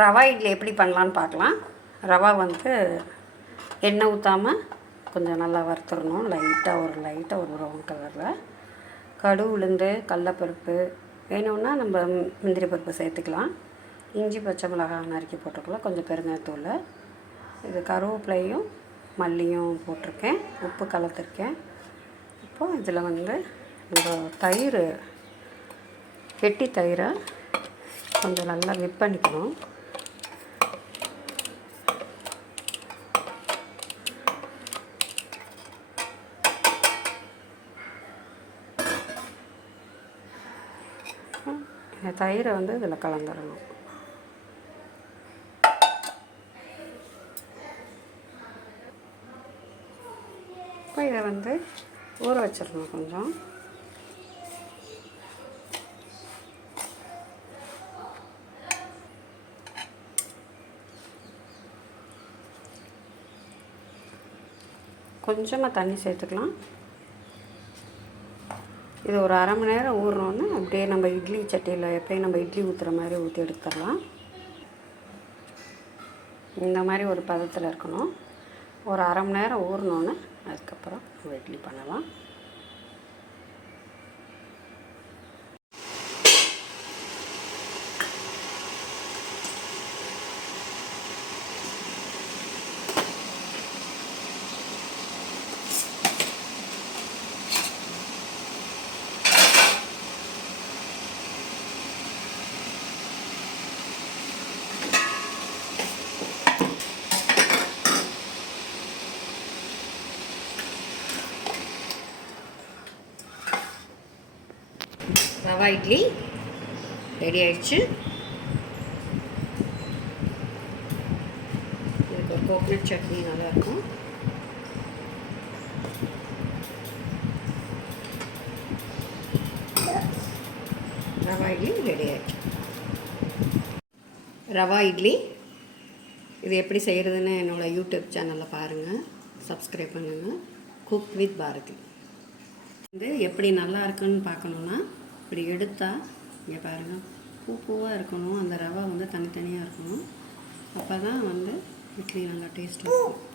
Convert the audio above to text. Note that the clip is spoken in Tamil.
ரவா இட்லி எப்படி பண்ணலான்னு பார்க்கலாம். ரவா வந்து எண்ணெய் ஊற்றாமல் கொஞ்சம் நல்லா வறுத்துடணும். லைட்டாக ஒரு ப்ரௌன் கலரில். கடுகு, உளுந்து, கடலப்பருப்பு வேணும்னா நம்ம முந்திரி பருப்பு சேர்த்துக்கலாம். இஞ்சி, பச்சை மிளகாய் நறுக்கி போட்டுக்கலாம். கொஞ்சம் பெருங்காயத்தூள், இது கருவேப்பிலையும் மல்லியும் போட்டிருக்கேன். உப்பு கலந்துருக்கேன். இப்போது இதில் வந்து நம்ம தயிர், கெட்டி தயிரை கொஞ்சம் நல்லா விப் பண்ணிக்கணும். இந்த தயிரை வந்து இதில் கலந்துடணும். இப்போ இதை வந்து ஊற வச்சிடணும் கொஞ்சம். கொஞ்சமாக தண்ணி சேர்த்துக்கலாம். இது ஒரு அரை மணி நேரம் ஊறணுன்னு அப்படியே நம்ம இட்லி சட்டியில் எப்போயும் நம்ம இட்லி ஊற்றுற மாதிரி ஊற்றி எடுத்துடலாம். இந்த மாதிரி ஒரு பதத்தில் இருக்கணும். ஒரு அரை மணி நேரம் ஊறணுன்னு அதுக்கப்புறம் நம்ம இட்லி பண்ணலாம். ரவா இட்லி ரெடி ஆயிடுச்சு. இதுக்கு ஒரு கோகனட் சட்னி நல்லாயிருக்கும். ரவா இட்லி ரெடி ஆயிடுச்சு. ரவா இட்லி இது எப்படி செய்கிறதுன்னு என்னோடய யூடியூப் சேனலில் பாருங்கள், சப்ஸ்கிரைப் பண்ணுங்கள். Cook with Bharathi. இது எப்படி நல்லா இருக்குன்னு பார்க்கணுன்னா இப்படி எடுத்தால் இங்கே பாருங்கள், பூவாக இருக்கணும். அந்த ரவை வந்து தனித்தனியாக இருக்கணும். அப்போ தான் வந்து இட்லி நல்லா டேஸ்ட்டாக இருக்கும்.